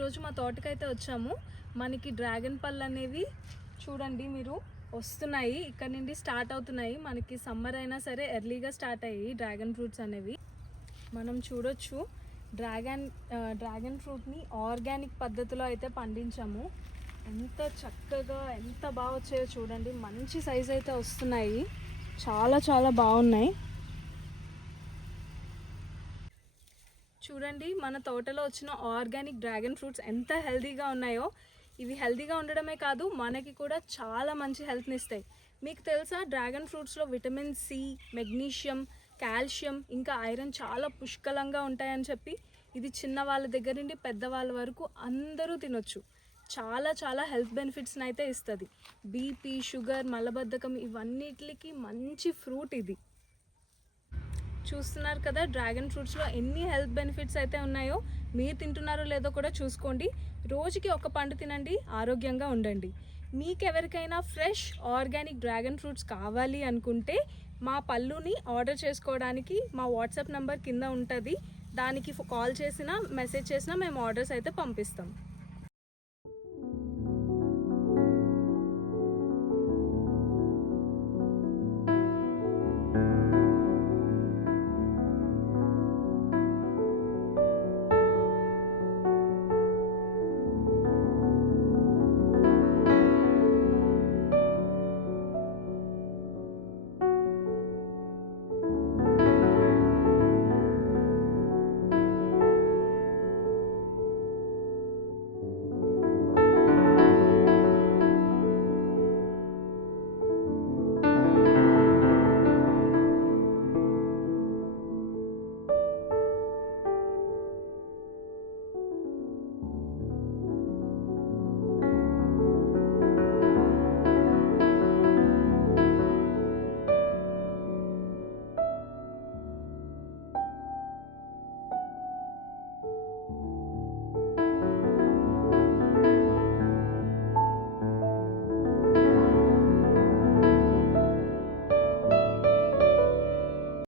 ఈరోజు మా తోటకైతే వచ్చాము. మనకి డ్రాగన్ పళ్ళు అనేవి చూడండి మీరు వస్తున్నాయి, ఇక్కడ నుండి స్టార్ట్ అవుతున్నాయి. మనకి సమ్మర్ అయినా సరే ఎర్లీగా స్టార్ట్ అయ్యాయి డ్రాగన్ ఫ్రూట్స్ అనేవి. మనం చూడొచ్చు డ్రాగన్ ఫ్రూట్ని ఆర్గానిక్ పద్ధతిలో అయితే పండించాము. ఎంత చక్కగా ఎంత బాగా వచ్చాయో చూడండి, మంచి సైజ్ అయితే వస్తున్నాయి, చాలా చాలా బాగున్నాయి. చూడండి మన తోటలో వచ్చిన ఆర్గానిక్ డ్రాగన్ ఫ్రూట్స్ ఎంత హెల్తీగా ఉన్నాయో. ఇవి హెల్తీగా ఉండడమే కాదు, మనకి కూడా చాలా మంచి హెల్త్ని ఇస్తాయి. మీకు తెలుసా డ్రాగన్ ఫ్రూట్స్లో విటమిన్ సి, మెగ్నీషియం, కాల్షియం ఇంకా ఐరన్ చాలా పుష్కలంగా ఉంటాయని చెప్పి ఇది చిన్న వాళ్ళ దగ్గర నుండి పెద్దవాళ్ళ వరకు అందరూ తినొచ్చు. చాలా చాలా హెల్త్ బెనిఫిట్స్ని అయితే ఇస్తుంది. బీపీ, షుగర్, మలబద్ధకం ఇవన్నిటికి మంచి ఫ్రూట్ ఇది. చూస్తున్నారు కదా డ్రాగన్ ఫ్రూట్స్లో ఎన్ని హెల్త్ బెనిఫిట్స్ అయితే ఉన్నాయో. మీరు తింటున్నారో లేదో కూడా చూసుకోండి. రోజుకి ఒక పండు తినండి, ఆరోగ్యంగా ఉండండి. మీకు ఎవరికైనా ఫ్రెష్ ఆర్గానిక్ డ్రాగన్ ఫ్రూట్స్ కావాలి అనుకుంటే మా పళ్ళుని ఆర్డర్ చేసుకోవడానికి మా వాట్సాప్ నెంబర్ కింద ఉంటుంది. దానికి కాల్ చేసినా మెసేజ్ చేసినా మేము ఆర్డర్స్ అయితే పంపిస్తాం.